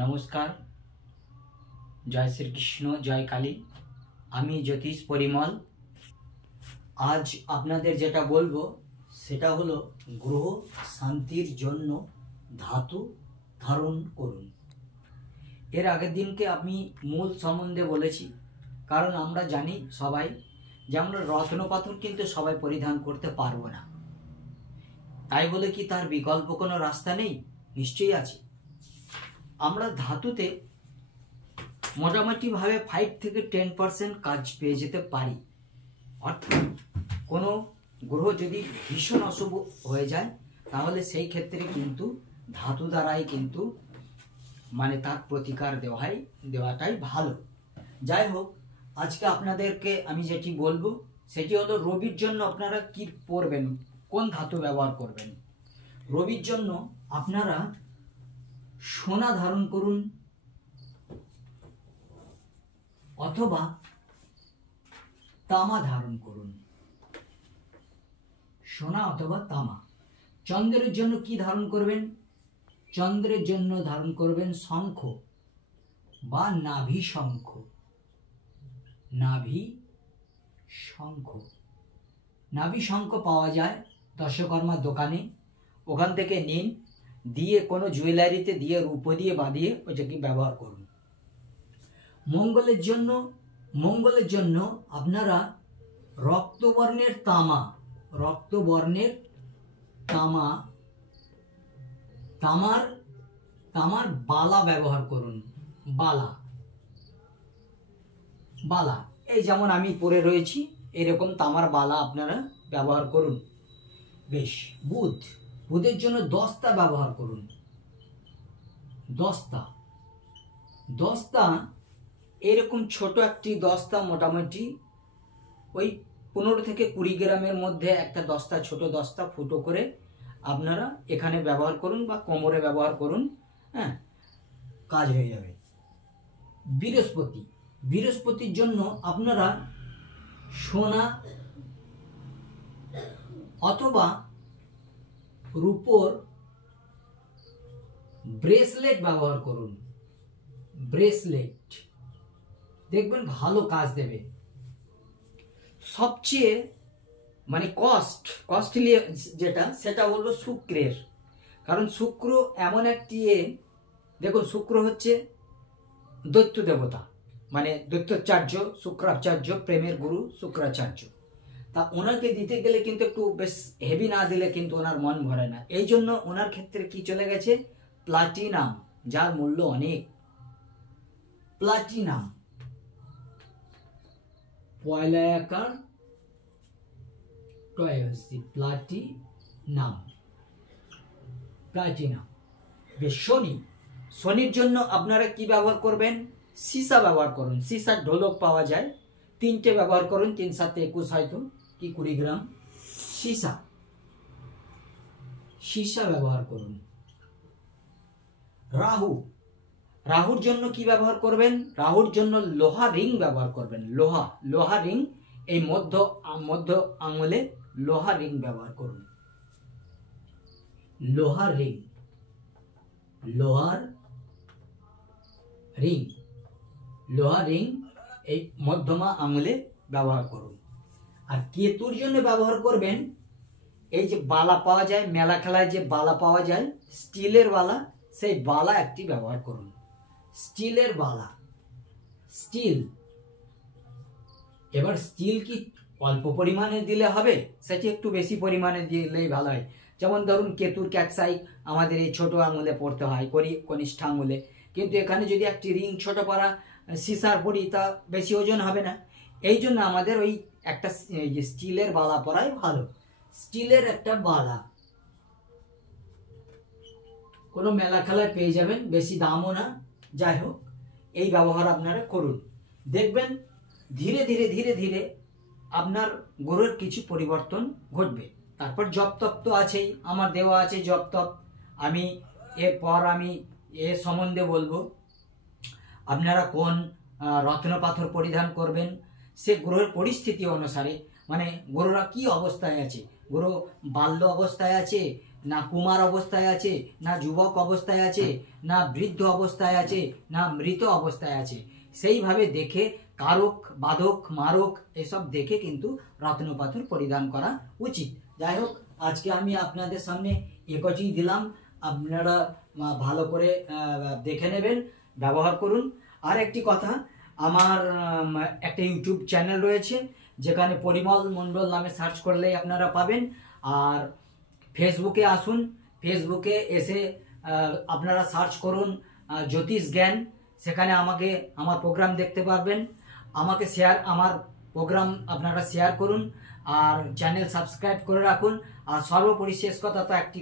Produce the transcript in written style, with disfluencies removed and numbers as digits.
নমস্কার, জয় শ্রীকৃষ্ণ, জয় কালী। আমি জ্যোতিষ পরিমল। আজ আপনাদের যেটা বলবো সেটা হলো গ্রহ শান্তির জন্য ধাতু ধারণ করুন। এর আগের দিনকে আমি মূল সম্বন্ধে বলেছি, কারণ আমরা জানি সবাই যে আমরা রত্ন পাথর কিন্তু সবাই পরিধান করতে পারবো না। তাই বলে কি তার বিকল্প কোনো রাস্তা নেই? নিশ্চয়ই আছে। আমরা ধাতুতে মোটামুটিভাবে 5 থেকে 10% কাজ পেয়ে যেতে পারি। অর্থাৎ কোনো গ্রহ যদি ভীষণ অশুভ হয়ে যায় তাহলে সেই ক্ষেত্রে কিন্তু ধাতু দ্বারাই কিন্তু তার প্রতিকার দেওয়াটাই ভালো। যাই হোক, আজকে আপনাদেরকে আমি যেটি বলবো সেটি হলো রবির জন্য আপনারা কি পরবেন, কোন ধাতু ব্যবহার করবেন। রবির জন্য আপনারা সোনা ধারণ করুন অথবা তামা ধারণ করুন। সোনা অথবা তামা। চন্দ্রের জন্য কি ধারণ করবেন? চন্দ্রের জন্য ধারণ করবেন শঙ্খ বা নাভি শঙ্খ। নাভি শঙ্খ। নাভি শঙ্খ পাওয়া যায় দশকর্মার দোকানে। ওখান থেকে নিন, দিয়ে কোনো জুয়েলারিতে দিয়ে রূপো দিয়ে বাঁধিয়ে ওইটাকে ব্যবহার করুন। মঙ্গলের জন্য আপনারা রক্তবর্ণের তামার বালা ব্যবহার করুন। বালা এই যেমন আমি পরে রয়েছি, এরকম তামার বালা আপনারা ব্যবহার করুন। বেশ। বুধের জন্য দস্তা ব্যবহার করুন। দস্তা এরকম ছোট একটি দস্তা, মোটামুটি ওই 15 থেকে 20 গ্রামের মধ্যে একটা দস্তা, ছোট দস্তা ফুটো করে আপনারা এখানে ব্যবহার করুন বা কোমরে ব্যবহার করুন। হ্যাঁ, কাজ হয়ে যাবে। বৃহস্পতির জন্য আপনারা সোনা অথবা রূপোর ব্রেসলেট ব্যবহার করুন। দেখবেন ভালো কাজ দেবে। সবচেয়ে কস্টলি সেটা বলবো শুক্রের। কারণ শুক্র এমন একটি দেখুন, শুক্র হচ্ছে দৈত্য দেবতা, দৈত্যাচার্য শুক্রাচার্য, প্রেমের গুরু শুক্রাচার্য। তা ওনাকে দিতে গেলে কিন্তু একটু বেশ হেভি না দিলে কিন্তু ওনার মন ভরে না। এই জন্য ওনার ক্ষেত্রে কি চলে গেছে? প্লাটিনাম, যার মূল্য অনেক। প্লাটিনাম, পয়লাকার প্লাটিনাম। বেশ। শনির জন্য আপনারা কি ব্যবহার করবেন? সীসা ব্যবহার করুন। সীসার ঢোলক পাওয়া যায়, 3টে ব্যবহার করুন। 3 × 7 = 21, হয়তো কি 20 গ্রাম সীসা ব্যবহার করুন। রাহুর জন্য কি ব্যবহার করবেন? রাহুর জন্য লোহা রিং ব্যবহার করবেন। লোহা রিং, এই মধ্য আঙুলে লোহা রিং ব্যবহার করুন। লোহার রিং এই মধ্যমা আঙুলে ব্যবহার করুন। আর কেতুর জন্য ব্যবহার করবেন এই যে বালা পাওয়া যায়, মেলা খেলায় যে বালা পাওয়া যায়, স্টিলের বালা, সেই বালা একটি ব্যবহার করুন। স্টিলের বালা। এবার স্টিল কি অল্প পরিমাণে দিলে হবে? সেটি একটু বেশি পরিমাণে দিলেই ভালো হয়। যেমন ধরুন, কেতুর ক্যাকসাই আমাদের এই ছোট আঙুলে পড়তে হয়, কনিষ্ঠ আঙুলে, কিন্তু এখানে যদি একটি রিং ছোট পারা সিসার পড়ি তা বেশি ওজন হবে না। এই জন্য আমাদের ওই একটা স্টিলের বালা পরাই ভালো। স্টিলের একটা বালা কোনো মেলা খেলায় পেয়ে যাবেন, বেশি দামও না। যাই হোক, এই ব্যবহার আপনারা করুন। দেখবেন ধীরে ধীরে আপনার গ্রহের কিছু পরিবর্তন ঘটবে। তারপর জপ তপ তো আছেই, আমার দেওয়া আছে জপ তপ। এরপর আমি এ সম্বন্ধে বলবো। আপনারা কোন রত্ন পাথর পরিধান করবেন সে গ্রহের পরিস্থিতি অনুসারে, গ্রহরা কি অবস্থায় আছে, গ্রহ বাল্য অবস্থায় আছে, না কুমার অবস্থায় আছে, না যুবক অবস্থায় আছে, না বৃদ্ধ অবস্থায় আছে, না মৃত অবস্থায় আছে, সেইভাবে দেখে কারক বাদক মারক এসব দেখে কিন্তু রত্নপাথর পরিধান করা উচিত। যাই হোক, আজকে আমি আপনাদের সামনে একটি দিলাম, আপনারা ভালো করে দেখে নেবেন, ব্যবহার করুন। আর একটি কথা, আমার একটা ইউটিউব চ্যানেল রয়েছে, যেখানে পরিমল মণ্ডল নামে সার্চ করলেই আপনারা পাবেন। আর ফেসবুকে আসুন, ফেসবুকে এসে আপনারা সার্চ করুন জ্যোতিষ জ্ঞান, সেখানে আমাকে আমার প্রোগ্রাম দেখতে পারবেন। আমাকে আমার প্রোগ্রাম আপনারা শেয়ার করুন, আর চ্যানেল সাবস্ক্রাইব করে রাখুন। আর সর্বোপরি শেষ কথা তো একটি